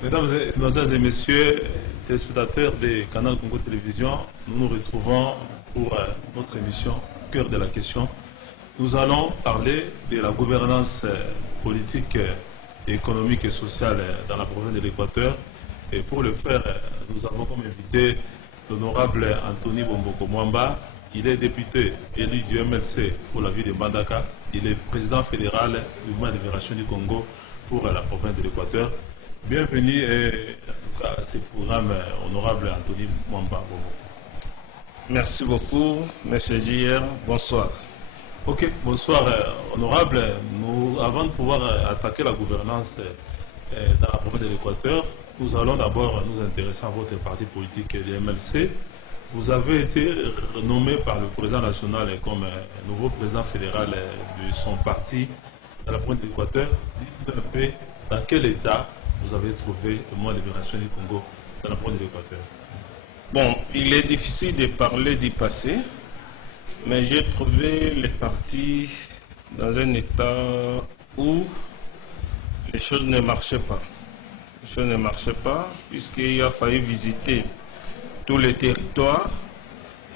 Mesdames et messieurs, téléspectateurs des canaux Congo Télévision, nous nous retrouvons pour notre émission Cœur de la question. Nous allons parler de la gouvernance politique, économique et sociale dans la province de l'Équateur. Et pour le faire, nous avons comme invité l'honorable Anthony Bomboko Mwamba. Il est député élu du MLC pour la ville de Mbandaka. Il est président fédéral du mouvement de libération du Congo pour la province de l'Équateur. Bienvenue en tout cas à ce programme, honorable Anthony Mwamba. Merci beaucoup, monsieur JR. Bonsoir. Ok, bonsoir, honorable. Avant de pouvoir attaquer la gouvernance dans la province de l'Équateur, nous allons d'abord nous intéresser à votre parti politique, le MLC. Vous avez été nommé par le président national comme nouveau président fédéral de son parti dans la province de l'Équateur. Dites-nous un peu dans quel état vous avez trouvé le mouvement de libération du Congo dans la province de l'Équateur. Bon, il est difficile de parler du passé, mais j'ai trouvé les partis dans un état où les choses ne marchaient pas. Les choses ne marchaient pas puisqu'il a fallu visiter tous les territoires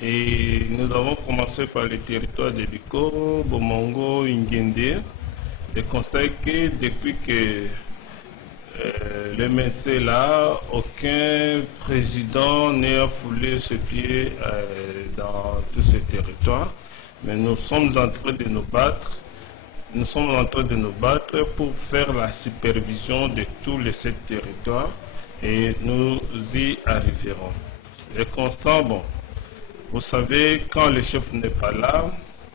et nous avons commencé par les territoires de Bikoro, Bomongo, Ngende et constaté que depuis que le MNC là, aucun président n'a foulé ce pied dans tous ces territoires. Mais nous sommes en train de nous battre. Nous sommes en train de nous battre pour faire la supervision de tous les 7 territoires et nous y arriverons. Le constat, bon, vous savez, quand le chef n'est pas là,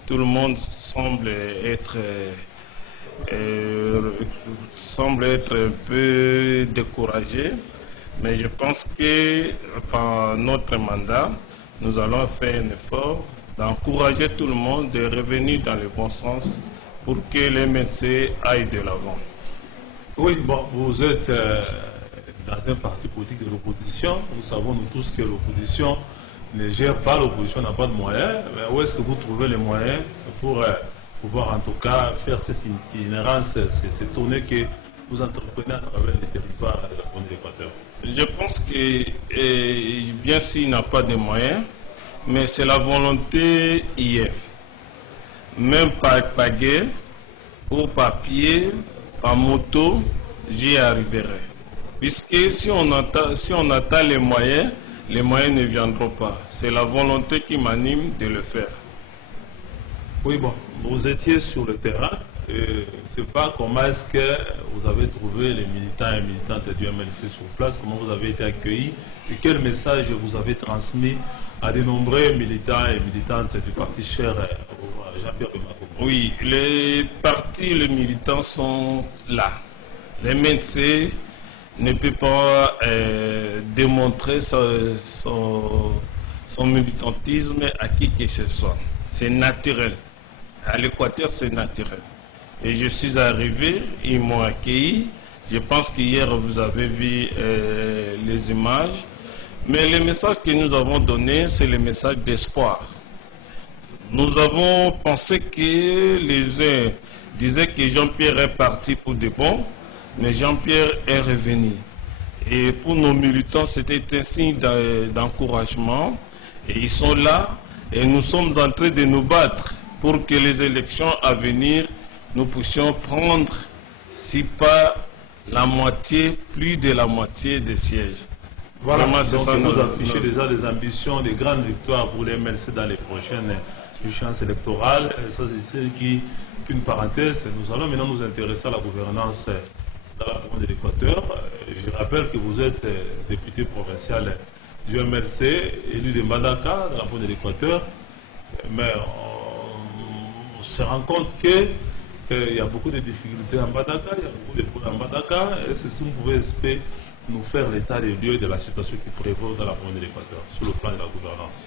tout le monde semble être un peu découragé, mais je pense que pendant notre mandat, nous allons faire un effort d'encourager tout le monde de revenir dans le bon sens pour que les médecins aillent de l'avant. Oui, bon, vous êtes dans un parti politique de l'opposition. Nous savons nous tous que l'opposition ne gère pas, l'opposition n'a pas de moyens. Mais où est-ce que vous trouvez les moyens pour pouvoir en tout cas faire cette itinérance, cette tournée que vous entreprenez à travers les territoires de la province de l'Équateur? Je pense que, bien s'il n'a pas de moyens, mais c'est la volonté hier. Même par pagaie, ou par pied, par moto, j'y arriverai. Puisque si on attend les moyens ne viendront pas. C'est la volonté qui m'anime de le faire. Oui, bon, vous étiez sur le terrain. Je ne sais pas comment est-ce que vous avez trouvé les militants et militantes du MLC sur place, comment vous avez été accueillis et quel message vous avez transmis à de nombreux militants et militantes du parti cher Jean-Pierre Bemako. Oui, les partis, les militants sont là. Les MLC ne peut pas démontrer son militantisme à qui que ce soit. C'est naturel. À l'Équateur, c'est naturel. Et je suis arrivé, ils m'ont accueilli. Je pense qu'hier, vous avez vu les images. Mais le message que nous avons donné, c'est le message d'espoir. Nous avons pensé que les uns disaient que Jean-Pierre est parti pour de bon, mais Jean-Pierre est revenu. Et pour nos militants, c'était un signe d'encouragement. Et ils sont là, et nous sommes en train de nous battre pour que les élections à venir, nous puissions prendre, si pas la moitié, plus de la moitié des sièges. Voilà, vraiment, c'est ça. Nous affichez déjà des ambitions, des grandes victoires pour les MLC dans les prochaines échéances électorales. Ça, c'est qu'une parenthèse. Nous allons maintenant nous intéresser à la gouvernance dans la province de l'Équateur. Je rappelle que vous êtes député provincial du MLC, élu de Mbandaka dans la province de l'Équateur. Mais on se rend compte qu'il y a beaucoup de difficultés en Mbandaka, il y a beaucoup de problèmes en Mbandaka. Et si vous pouvez espérer nous faire l'état des lieux de la situation qui prévaut dans la province de l'Équateur, sur le plan de la gouvernance.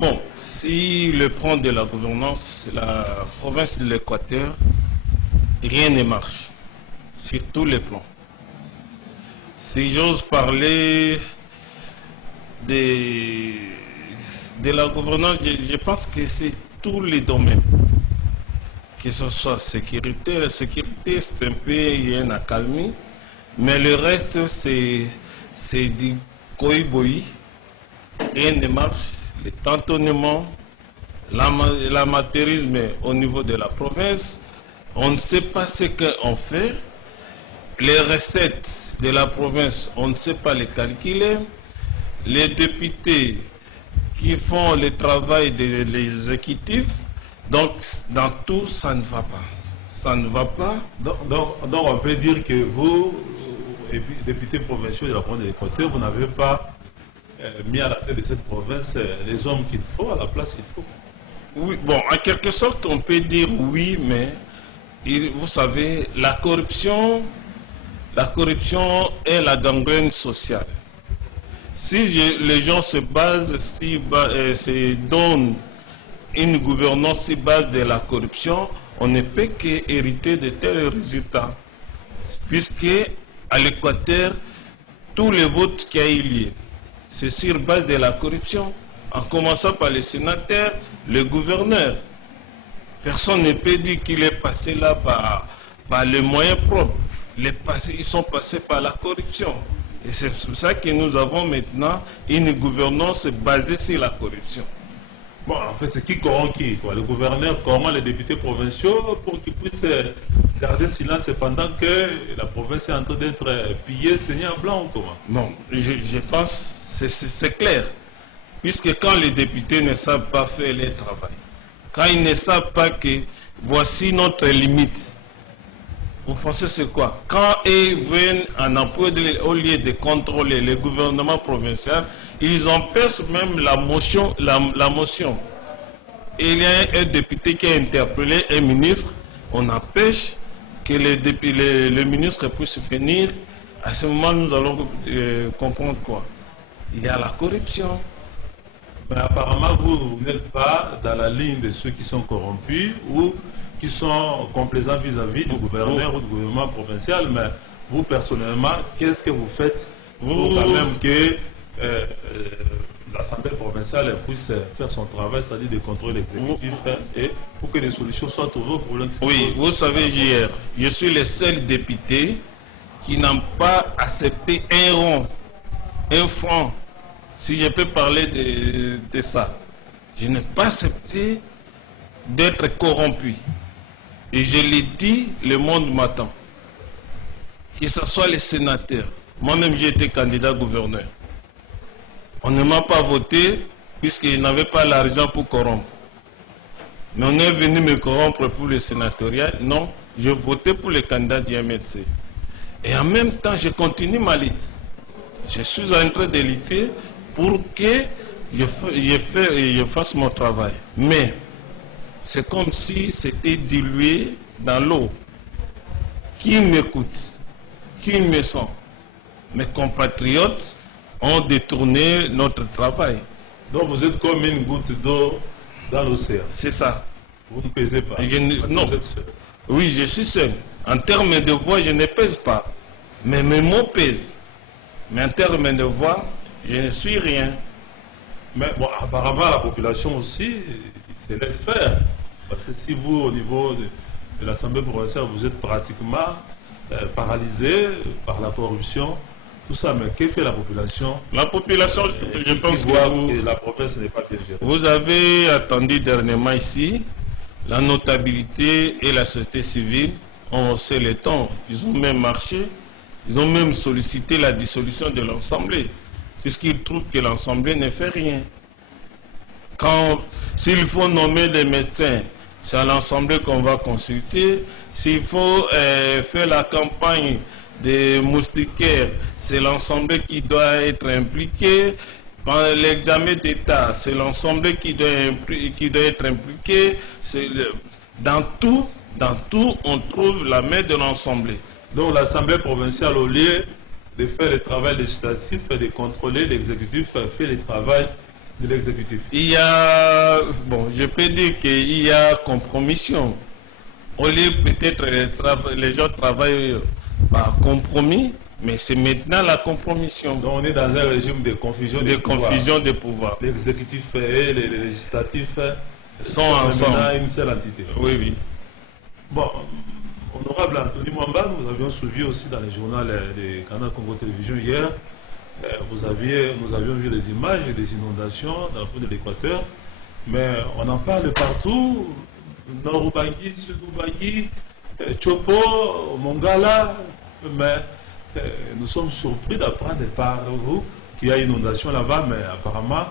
Bon, si le plan de la gouvernance, la province de l'Équateur, rien ne marche, sur tous les plans. Si j'ose parler de la gouvernance, je pense que c'est tous les domaines. Que ce soit sécurité, la sécurité, c'est un peu, il y a une accalmie. Mais le reste, c'est du coïboï, et une démarche, le tantonnement, l'amateurisme au niveau de la province. On ne sait pas ce qu'on fait. Les recettes de la province, on ne sait pas les calculer. Les députés qui font le travail des exécutifs, donc dans tout, ça ne va pas. Ça ne va pas. Donc on peut dire que vous, députés provinciaux de la province de l'Équateur, vous n'avez pas mis à la tête de cette province les hommes qu'il faut, à la place qu'il faut. Oui, bon, en quelque sorte, on peut dire oui, mais vous savez, la corruption est la gangrène sociale. Si les gens se basent, se donnent une gouvernance sur base de la corruption, on ne peut qu'hériter de tels résultats. Puisque à l'Équateur, tous les votes qui a eu lieu, c'est sur base de la corruption, en commençant par les sénateurs, le gouverneur. Personne ne peut dire qu'il est passé là par les moyens propres. Ils sont passés par la corruption. Et c'est pour ça que nous avons maintenant une gouvernance basée sur la corruption. Bon, en fait, c'est qui corrompt qui, quoi? Le gouverneur corrompt les députés provinciaux pour qu'ils puissent garder silence pendant que la province est en train d'être pillée, saignée en blanc ou comment? Bon, je pense que c'est clair. Puisque quand les députés ne savent pas faire leur travail, quand ils ne savent pas que voici notre limite, vous pensez c'est quoi? Quand ils viennent en emploi au lieu de contrôler le gouvernement provincial, ils empêchent même la motion. Et il y a un député qui a interpellé un ministre, on empêche que le ministre puisse venir. À ce moment, nous allons comprendre quoi? Il y a la corruption. Mais apparemment, vous n'êtes pas dans la ligne de ceux qui sont corrompus ou qui sont complaisants vis-à-vis du gouverneur ou du gouvernement provincial, mais vous personnellement, qu'est-ce que vous faites pour quand même que l'Assemblée provinciale puisse faire son travail, c'est-à-dire de contrôler l'exécutif et pour que des solutions soient trouvées aux problèmes qui se posent? Oui, vous savez, hier, je suis le seul député qui n'a pas accepté un rond, un franc. Si je peux parler de ça, je n'ai pas accepté d'être corrompu. Et je l'ai dit, le monde m'attend. Que ce soit les sénateurs. Moi-même, j'ai été candidat gouverneur. On ne m'a pas voté puisqu'il n'avait pas l'argent pour corrompre. Mais on est venu me corrompre pour le sénatorial. Non, je votais pour le candidat du MLC. Et en même temps, je continue ma lutte. Je suis en train de lutter pour que je fasse mon travail. Mais c'est comme si c'était dilué dans l'eau. Qui m'écoute? Qui me sent? Mes compatriotes ont détourné notre travail. Donc vous êtes comme une goutte d'eau dans l'océan. C'est ça. Vous ne pesez pas. Non. Vous êtes seul. Oui, je suis seul. En termes de voix, je ne pèse pas. Mais mes mots pèsent. Mais en termes de voix, je ne suis rien. Mais bon, apparemment, la population aussi se laisse faire. Parce que si vous, au niveau de l'Assemblée provinciale, vous êtes pratiquement paralysé par la corruption, tout ça, mais que fait la population? La population, je pense que la province n'est pas bien gérée. Vous avez attendu dernièrement ici, la notabilité et la société civile ont haussé les tons. Ils ont même marché, ils ont même sollicité la dissolution de l'Assemblée, puisqu'ils trouvent que l'Assemblée ne fait rien. S'il faut nommer des médecins, c'est à l'Assemblée qu'on va consulter. S'il faut faire la campagne des moustiquaires, c'est l'Assemblée qui doit être impliquée. Pendant l'examen d'État, c'est l'Assemblée qui doit être impliquée. Dans tout, on trouve la main de l'Assemblée. Donc l'Assemblée provinciale, au lieu de faire le travail législatif et de contrôler l'exécutif, fait le travail de l'exécutif. Il y a, bon, je peux dire qu'il y a compromission. Au lieu peut-être les gens travaillent par compromis, mais c'est maintenant la compromission. Donc on est dans un régime de confusion de pouvoir. L'exécutif et les législatifs sont ensemble. Une seule entité. Oui, oui. Bon, Honorable Anthony Mwamba, nous avions suivi aussi dans les journaux des canaux Congo Télévision hier. Nous avions vu les images des inondations dans la côte de l'Équateur, mais on en parle partout, Nord-Ubangi, Sud-Ubangi, Chopo, Mongala, mais nous sommes surpris d'apprendre par vous qu'il y a inondation là-bas, mais apparemment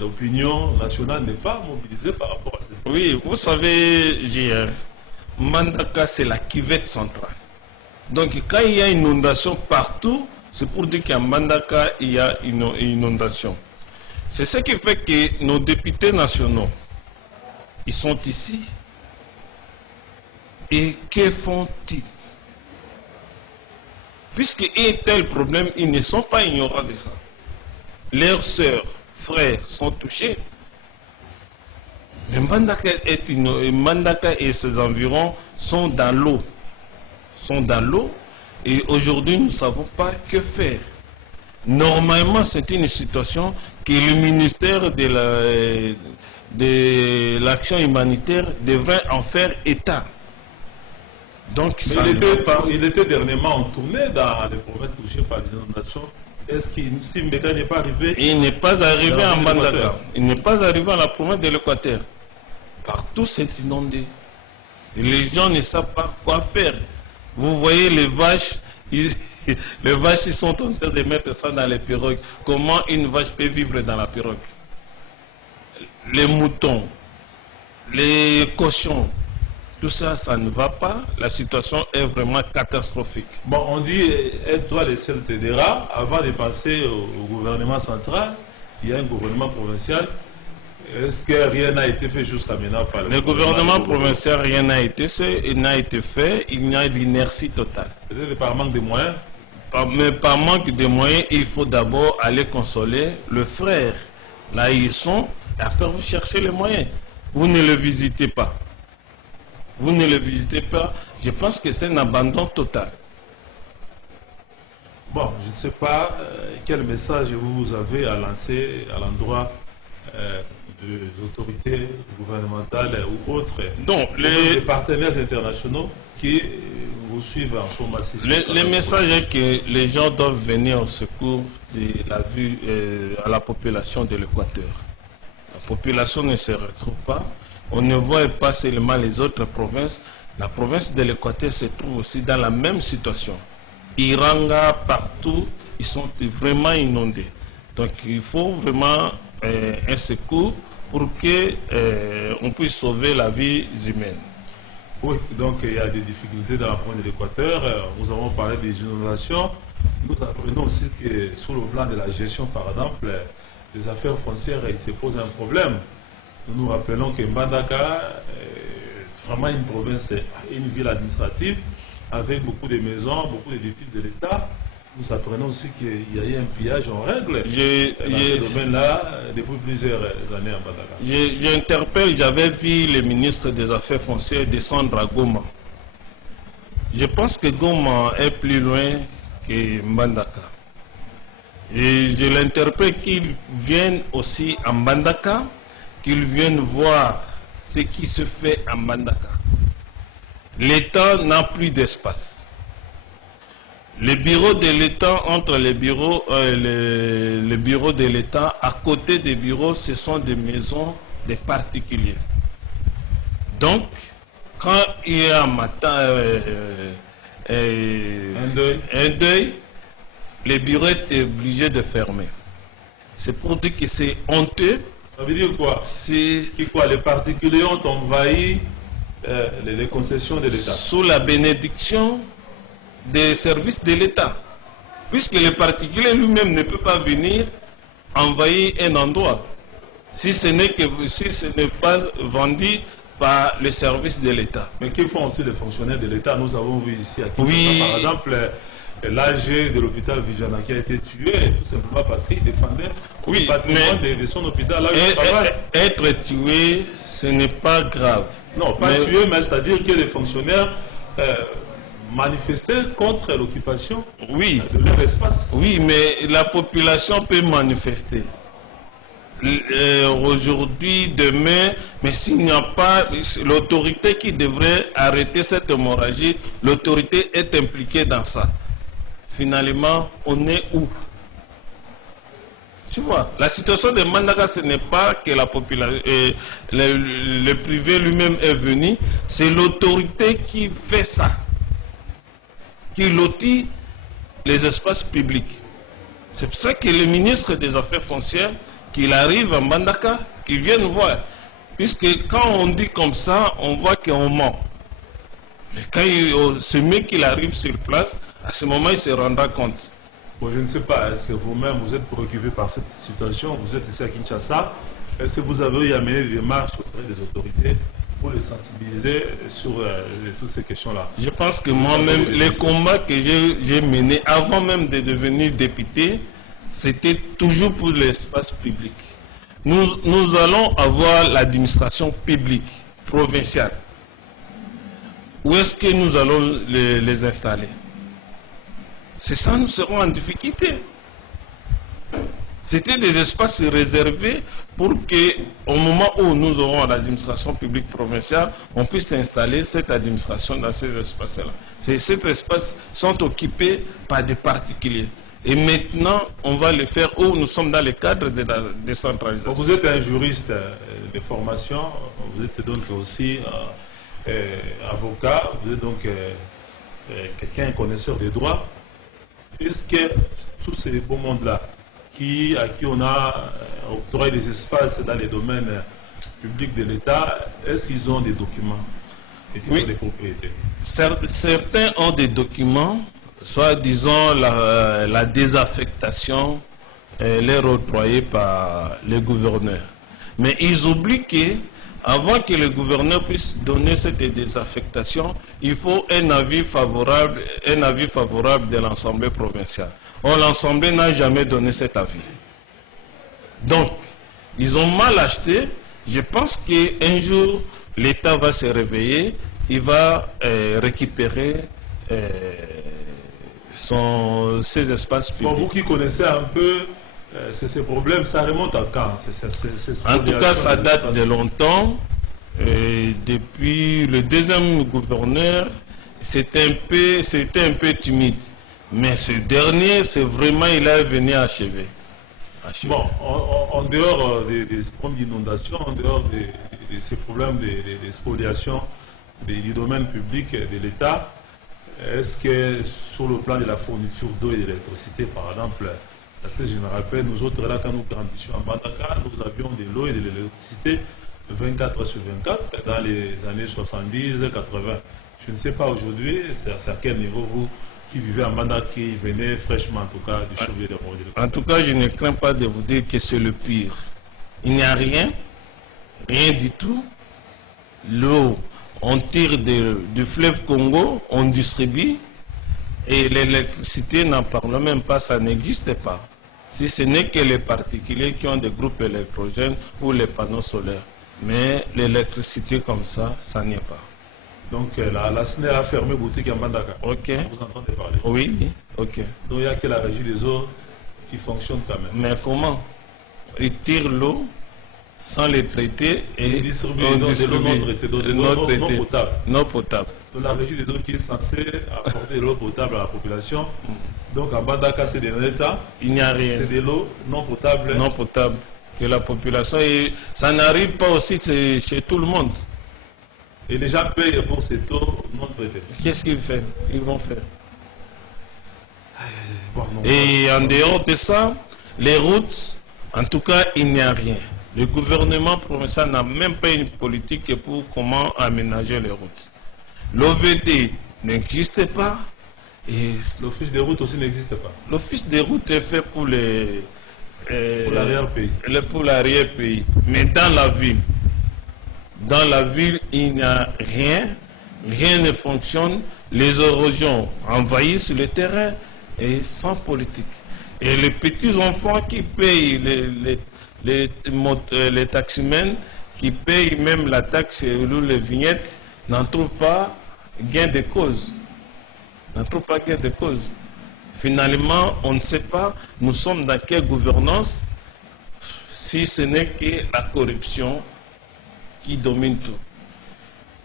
l'opinion nationale n'est pas mobilisée par rapport à ces. Oui, vous savez, JR, Mbandaka c'est la cuvette centrale. Donc quand il y a inondation partout, c'est pour dire qu'à Mbandaka il y a une inondation. C'est ce qui fait que nos députés nationaux, ils sont ici. Et que font-ils? Puisqu'il y a tel problème, ils ne sont pas ignorants de ça. Leurs sœurs, frères sont touchés. Mais Mbandaka et ses environs sont dans l'eau. Et aujourd'hui, nous ne savons pas que faire. Normalement, c'est une situation que le ministère de l'Action humanitaire devrait en faire état. Donc, ça il était dernièrement en tournée dans les provinces touchées par l'inondation. Est-ce qu'il n'est pas arrivé? Il n'est pas arrivé à Mbandaka. Il n'est pas arrivé à la province de l'Équateur. Partout, c'est inondé. Et les gens ne savent pas quoi faire. Vous voyez les vaches, les vaches ils sont en train de mettre ça dans les pirogues. Comment une vache peut vivre dans la pirogue? Les moutons, les cochons, tout ça, ça ne va pas. La situation est vraiment catastrophique. Bon, on dit, aide-toi les seuls t'aidera. Avant de passer au gouvernement central, il y a un gouvernement provincial. Est-ce que rien n'a été fait jusqu'à maintenant par le gouvernement provincial? Rien n'a été fait. Il y a l'inertie totale. Peut-être par manque de moyens. Mais par manque de moyens, il faut d'abord aller consoler le frère. Là, ils sont. Et après, vous cherchez les moyens. Vous ne le visitez pas. Vous ne le visitez pas. Je pense que c'est un abandon total. Bon, je ne sais pas quel message vous avez à lancer à l'endroit des autorités gouvernementales ou autres, donc les partenaires internationaux qui vous suivent en son massif. Le message est que les gens doivent venir au secours à la population de l'Équateur. La population ne se retrouve pas. On ne voit pas seulement les autres provinces. La province de l'Équateur se trouve aussi dans la même situation. Iranga, partout, ils sont vraiment inondés. Donc il faut vraiment un secours pour qu'on puisse sauver la vie humaine. Oui, donc il y a des difficultés dans la province de l'Équateur. Nous avons parlé des inondations. Nous apprenons aussi que sur le plan de la gestion, par exemple, des affaires foncières, il se pose un problème. Nous nous rappelons que Mbandaka est vraiment une province, une ville administrative avec beaucoup de maisons, beaucoup d'édifices de l'État. Nous apprenons aussi qu'il y a eu un pillage en règle dans ce domaine-là depuis plusieurs années à Mbandaka. J'interpelle, j'avais vu le ministre des Affaires foncières descendre à Goma. Je pense que Goma est plus loin que Mbandaka. Et je l'interpelle qu'il vienne aussi à Mbandaka, qu'il vienne voir ce qui se fait à Mbandaka. L'État n'a plus d'espace. Les bureaux de l'État, entre les bureaux de l'État, à côté des bureaux, ce sont des maisons des particuliers. Donc, quand il y a un deuil, les bureaux sont obligés de fermer. C'est pour dire que c'est honteux. Ça veut dire quoi? Les particuliers ont envahi les concessions de l'État. Sous la bénédiction des services de l'État. Puisque le particulier lui-même ne peut pas venir envahir un endroit. Si ce n'est pas vendu par les services de l'État. Mais qu'ils font aussi les fonctionnaires de l'État? Nous avons vu ici à Kinshasa, oui. Par exemple, l'AG de l'hôpital Vijana qui a été tué tout simplement parce qu'il défendait le patrimoine de son hôpital. Là, être tué, ce n'est pas grave. Non, pas tué, mais c'est-à-dire que les fonctionnaires manifestaient contre l'occupation de leur espace. Oui, mais la population peut manifester. aujourd'hui, demain, mais s'il n'y a pas l'autorité qui devrait arrêter cette hémorragie, l'autorité est impliquée dans ça. Finalement, on est où? Tu vois, la situation de Mbandaka, ce n'est pas que la population, le privé lui-même est venu, c'est l'autorité qui fait ça, qui lotit les espaces publics. C'est pour ça que le ministre des Affaires foncières, qu'il arrive à Mbandaka, qu'il vienne voir. Puisque quand on dit comme ça, on voit qu'on ment. Mais quand ce mec qu'il arrive sur place, à ce moment, il se rendra compte. Bon, je ne sais pas, est-ce que vous-même vous êtes préoccupé par cette situation? Vous êtes ici à Kinshasa. Est-ce que vous avez eu à mener des démarches auprès des autorités pour les sensibiliser sur toutes ces questions-là? Je pense que moi-même, les combats que j'ai menés avant même de devenir député, c'était toujours pour l'espace public. Nous allons avoir l'administration publique, provinciale. Où est-ce que nous allons les installer? C'est ça, nous serons en difficulté. C'était des espaces réservés pour qu'au moment où nous aurons l'administration publique provinciale, on puisse installer cette administration dans ces espaces-là. Ces espaces sont occupés par des particuliers. Et maintenant, on va le faire où nous sommes dans le cadre de la décentralisation. Vous êtes un juriste de formation, vous êtes donc aussi avocat, vous êtes donc quelqu'un connaisseur des droits. Est-ce que tous ces beaux mondes-là, à qui on a octroyé des espaces dans les domaines publics de l'État, est-ce qu'ils ont des documents et oui. Des propriétés? Certains ont des documents, soit disons la désaffectation les octroyée par le gouverneur. Mais ils oublient que avant que le gouverneur puisse donner cette désaffectation, il faut un avis favorable de l'Assemblée provinciale. Or, l'Assemblée n'a jamais donné cet avis. Donc, ils ont mal acheté. Je pense qu'un jour, l'État va se réveiller, il va récupérer ces espaces publics. Pour vous qui connaissez un peu ces problèmes, ça remonte à quand? En tout cas, ça date de longtemps. Et depuis le deuxième gouverneur, c'était un peu timide. Mais ce dernier, c'est vraiment, il est venu achever. Bon, en dehors des problèmes d'inondation, en dehors de ces problèmes de spoliation du domaine public de l'État, est-ce que sur le plan de la fourniture d'eau et d'électricité, par exemple, parce que je me rappelle, nous autres, là, quand nous grandissions en Mbandaka, nous avions de l'eau et de l'électricité 24 sur 24 dans les années 70, 80. Je ne sais pas aujourd'hui, c'est à quel niveau vous qui vivez en Mbandaka, qui venez fraîchement en tout cas du Chauvier de Roi. En tout cas, je ne crains pas de vous dire que c'est le pire. Il n'y a rien du tout. L'eau, on tire du fleuve Congo, on distribue. Et l'électricité, n'en parlons même pas, ça n'existe pas. Si ce n'est que les particuliers qui ont des groupes électrogènes ou les panneaux solaires. Mais l'électricité comme ça, ça n'y est pas. Donc la SNE a fermé boutique à Mbandaka. Ok. Vous entendez parler? Oui, ok. Donc il n'y a que la régie des eaux qui fonctionne quand même. Mais comment? Ils tirent l'eau sans les traiter et distribuer de l'eau non traitée, non potable. Non potable. Donc la régie des eaux qui est censée apporter de l'eau potable à la population. Donc à Mbandaka, c'est de l'État. Il n'y a rien. C'est de l'eau non potable. Non potable. Que la population, et ça n'arrive pas aussi chez tout le monde. Et les gens payent pour cette eau non traitée. Qu'est-ce qu'ils font? Ils vont faire. Bon, non, et en dehors de ça, les routes, en tout cas, il n'y a rien. Le gouvernement provincial n'a même pas une politique pour comment aménager les routes. L'OVD n'existe pas. Et l'office des routes aussi n'existe pas. L'office des routes est fait pour les... pour l'arrière-pays. Pour l'arrière-pays. Mais dans la ville, il n'y a rien. Rien ne fonctionne. Les érosions envahissent le terrain et sans politique. Et les petits enfants qui payent les taximens, qui payent même la taxe ou les vignettes, n'en trouvent pas gain de cause. Finalement, on ne sait pas, nous sommes dans quelle gouvernance. si ce n'est que la corruption qui domine tout.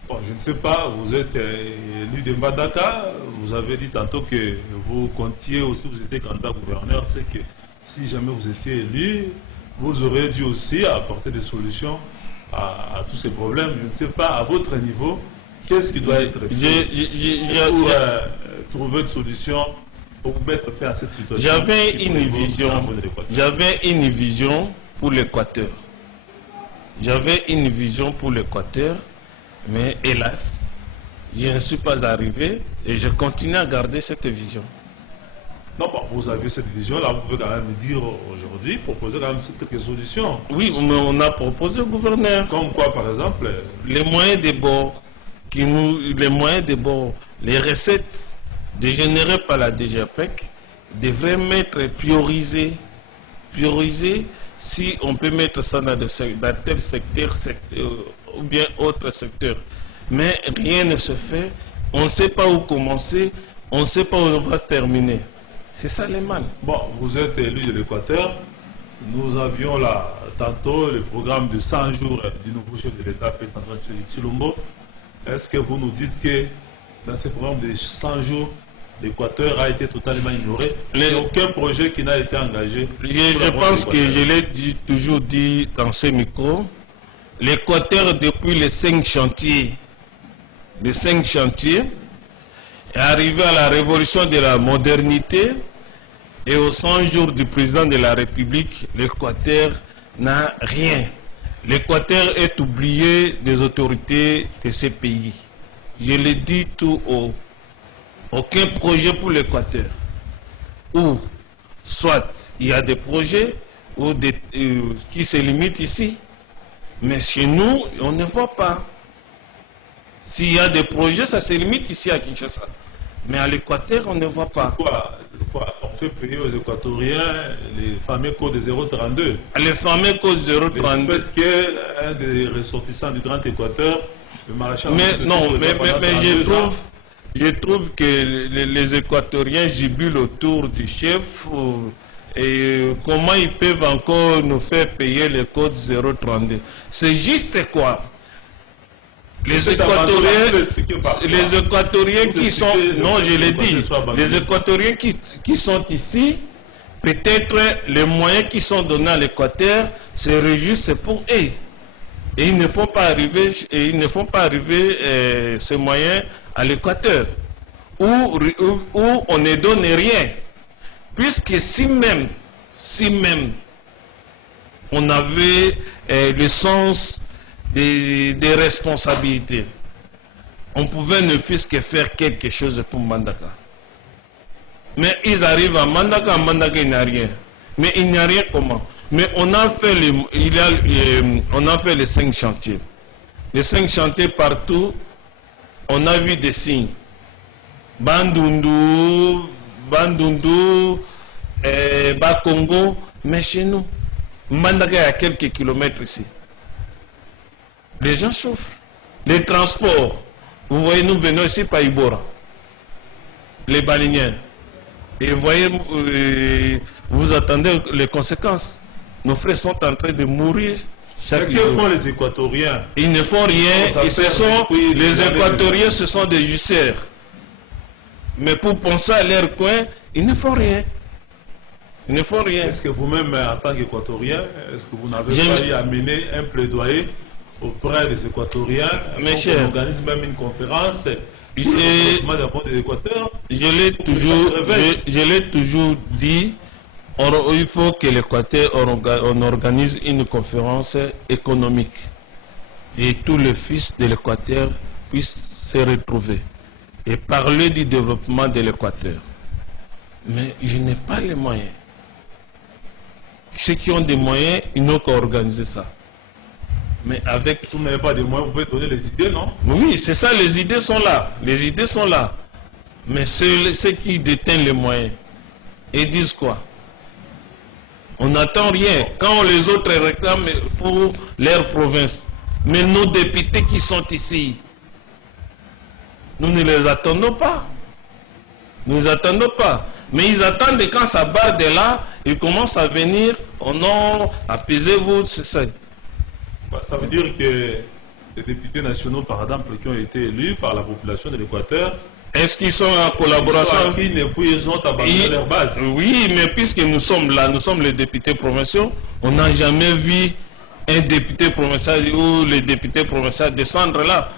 Bon, je ne sais pas, vous êtes élu de Mbandaka, vous avez dit tantôt que vous comptiez aussi, vous étiez candidat gouverneur, c'est que si jamais vous étiez élu, vous aurez dû aussi apporter des solutions à tous ces problèmes. Je ne sais pas, à votre niveau, qu'est-ce qui doit être fait pour trouver une solution pour mettre fin à cette situation? J'avais une vision pour l'Équateur. J'avais une vision pour l'Équateur, mais hélas, je ne suis pas arrivé et je continue à garder cette vision. Non, bon, vous avez cette vision-là, vous pouvez quand même dire aujourd'hui, proposer quand même quelques solutions. Oui, mais on a proposé au gouverneur. Comme quoi, par exemple? Les moyens de bord, les recettes générées par la DGAPEC devraient être priorisées. Si on peut mettre ça dans tel secteur ou bien autre secteur. Mais rien ne se fait, on ne sait pas où commencer, on ne sait pas où on va terminer. C'est ça les mal. Bon, vous êtes élu de l'Équateur. Nous avions là, tantôt, le programme de 100 jours du nouveau chef de l'État, Félix-Antoine Tshilombo. Est-ce que vous nous dites que dans ce programme de 100 jours, l'Équateur a été totalement ignoré? Il n'y a aucun projet qui n'a été engagé. Je pense que je l'ai toujours dit dans ce micro. L'Équateur, depuis les 5 chantiers, est arrivé à la révolution de la modernité et aux 100 jours du président de la République, l'Équateur n'a rien. L'Équateur est oublié des autorités de ce pays. Je le dis tout haut. Aucun projet pour l'Équateur. Ou soit il y a des projets qui se limitent ici, mais chez nous, on ne voit pas. S'il y a des projets, ça se limite ici à Kinshasa. Mais à l'Équateur, on ne voit pas. Pourquoi on fait payer aux Équatoriens les fameux codes 032? Les fameux codes 032. Le fait qu'un des ressortissants du Grand Équateur, le maréchal... Je trouve que les Équatoriens jubilent autour du chef. Et comment ils peuvent encore nous faire payer les codes 032? C'est juste quoi? Les Équatoriens qui sont... Non, je l'ai dit. Les Équatoriens qui sont ici, peut-être les moyens qui sont donnés à l'Équateur seraient juste pour eux. Et ils ne font pas arriver, ces moyens à l'Équateur, où on ne donne rien. Puisque si même on avait le sens des responsabilités, on pouvait ne fût-ce que faire quelque chose pour Mbandaka. Mais ils arrivent à Mbandaka, il n'y a rien. Mais il n'y a rien comment? Mais on a fait les 5 chantiers. Les 5 chantiers partout, on a vu des signes. Bandundu, Bakongo, mais chez nous, Mbandaka est à quelques kilomètres ici. Les gens souffrent. Les transports, vous voyez, nous venons ici par Ibora, les balignens. Et vous voyez, vous attendez les conséquences. Nos frères sont en train de mourir chaque jour. Que font les Équatoriens? Ils ne font rien. Les Équatoriens, ce sont des jusseurs. Mais pour penser à leur coin, ils ne font rien. Ils ne font rien. Est-ce que vous-même, en tant qu'Équatorien, est-ce que vous n'avez pas eu à mener un plaidoyer auprès des Équatoriens? Mes chers, on organise même une conférence. Je l'ai toujours dit, il faut que l'Équateur organise une conférence économique et tous les fils de l'Équateur puissent se retrouver et parler du développement de l'Équateur. Mais je n'ai pas les moyens. Ceux qui ont des moyens, ils n'ont qu'à organiser ça. Mais avec... Si vous n'avez pas de moyens, vous pouvez donner les idées, non? Oui, c'est ça, les idées sont là. Les idées sont là. Mais ceux qui détiennent les moyens, ils disent quoi? On n'attend rien. Quand les autres réclament pour leur province, mais nos députés qui sont ici, nous ne les attendons pas. Nous n'attendons pas. Mais ils attendent et quand ça barre de là, ils commencent à venir. Oh non, apaisez-vous, c'est ça. Ça veut dire que les députés nationaux, par exemple, qui ont été élus par la population de l'Équateur, est-ce qu'ils sont en collaboration et puis ils ont abandonné leur base? Oui, mais puisque nous sommes là, nous sommes les députés provinciaux, on n'a jamais vu un député provincial ou les députés provinciaux descendre là.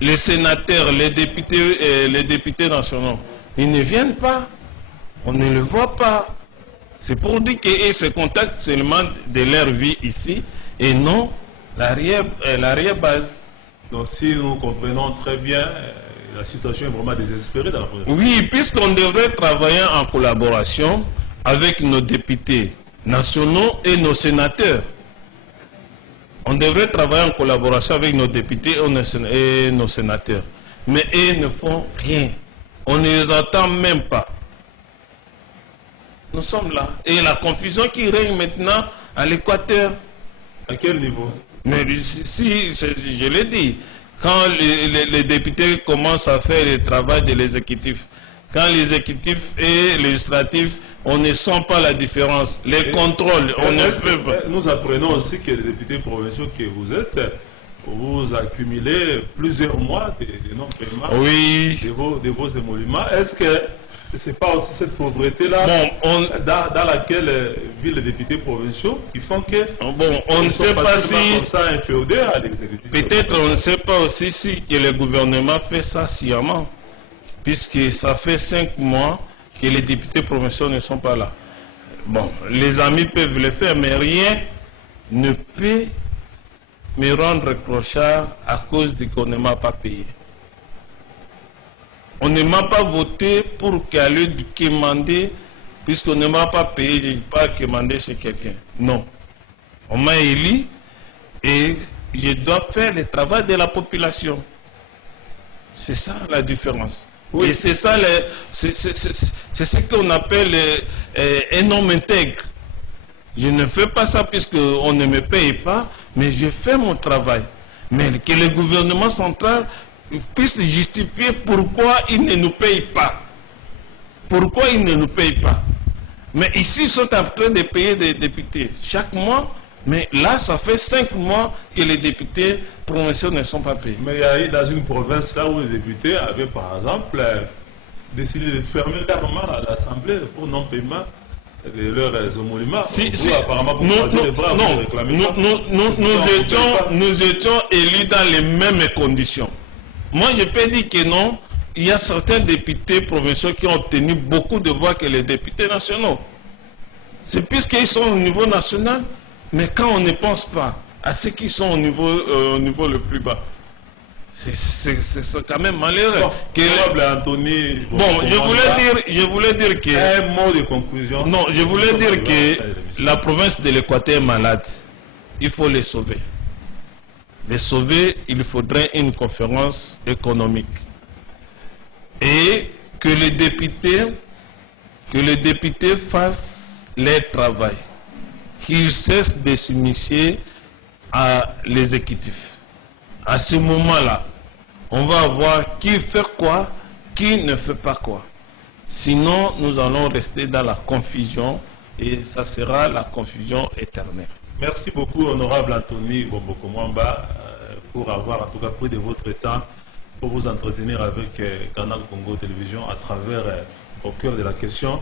Les sénateurs, les députés nationaux, ils ne viennent pas. On ne le voit pas. C'est pour dire qu'ils se contactent seulement de leur vie ici et non l'arrière-base. Donc si nous comprenons très bien, la situation est vraiment désespérée dans la province. Oui, puisqu'on devrait travailler en collaboration avec nos députés nationaux et nos sénateurs. On devrait travailler en collaboration avec nos députés et nos sénateurs. Mais ils ne font rien. On ne les entend même pas. Nous sommes là. Et la confusion qui règne maintenant à l'Équateur. À quel niveau? Mais si je l'ai dit, quand les députés commencent à faire le travail de l'exécutif, quand l'exécutif et le législatif, on ne sent pas la différence. Les contrôles, on ne peut pas. Nous apprenons aussi que les députés provinciaux que vous êtes, vous accumulez plusieurs mois de non-paiement de vos émoluments. Est-ce que ce n'est pas aussi cette pauvreté-là dans laquelle vivent les députés provinciaux qui font que on ne sait pas si ça inféodé à l'exécutif? Peut-être on ne sait pas aussi si que le gouvernement fait ça sciemment, puisque ça fait 5 mois que les députés provinciaux ne sont pas là. Bon, les amis peuvent le faire, mais rien ne peut me rendre reprochable à cause qu'on ne m'a pas payé. On ne m'a pas voté pour qu'à lieu de quémander, puisqu'on ne m'a pas payé, je n'ai pas quémandé chez quelqu'un. Non. On m'a élu et je dois faire le travail de la population. C'est ça la différence. Oui. Et c'est ça, c'est ce qu'on appelle un homme intègre. Je ne fais pas ça puisqu'on ne me paye pas, mais je fais mon travail. Mais que le gouvernement central puisse justifier pourquoi il ne nous paye pas. Pourquoi il ne nous paye pas? Mais ici, ils sont en train de payer des députés chaque mois. Mais là, ça fait 5 mois que les députés provinciaux ne sont pas payés. Mais il y a eu dans une province là où les députés avaient, par exemple, décidé de fermer carrément l'Assemblée pour non-paiement de leurs émoluments. Apparemment, nous étions élus dans les mêmes conditions. Moi, je peux dire que non. Il y a certains députés provinciaux qui ont obtenu beaucoup de voix que les députés nationaux. C'est puisqu'ils sont au niveau national. Mais quand on ne pense pas à ceux qui sont au niveau le plus bas, c'est quand même malheureux. Anthony, je voulais dire que... Un mot de conclusion. Non, je voulais dire que la province de l'Équateur est malade. Il faut les sauver. Les sauver, il faudrait une conférence économique. Et que les députés fassent leur travail. Qu'ils cessent de s'initier à l'exécutif. À ce moment-là, on va voir qui fait quoi, qui ne fait pas quoi. Sinon, nous allons rester dans la confusion et ça sera la confusion éternelle. Merci beaucoup, honorable Anthony Bomboko Mwamba, pour avoir en tout cas pris de votre temps pour vous entretenir avec Canal Congo Télévision à travers au cœur de la question.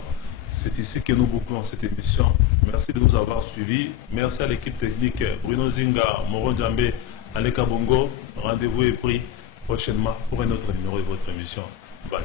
C'est ici que nous bouclons cette émission. Merci de nous avoir suivis. Merci à l'équipe technique Bruno Zinga, Moro Djambé, Aleka Bongo. Rendez-vous est pris prochainement pour un autre numéro de votre émission. Bye.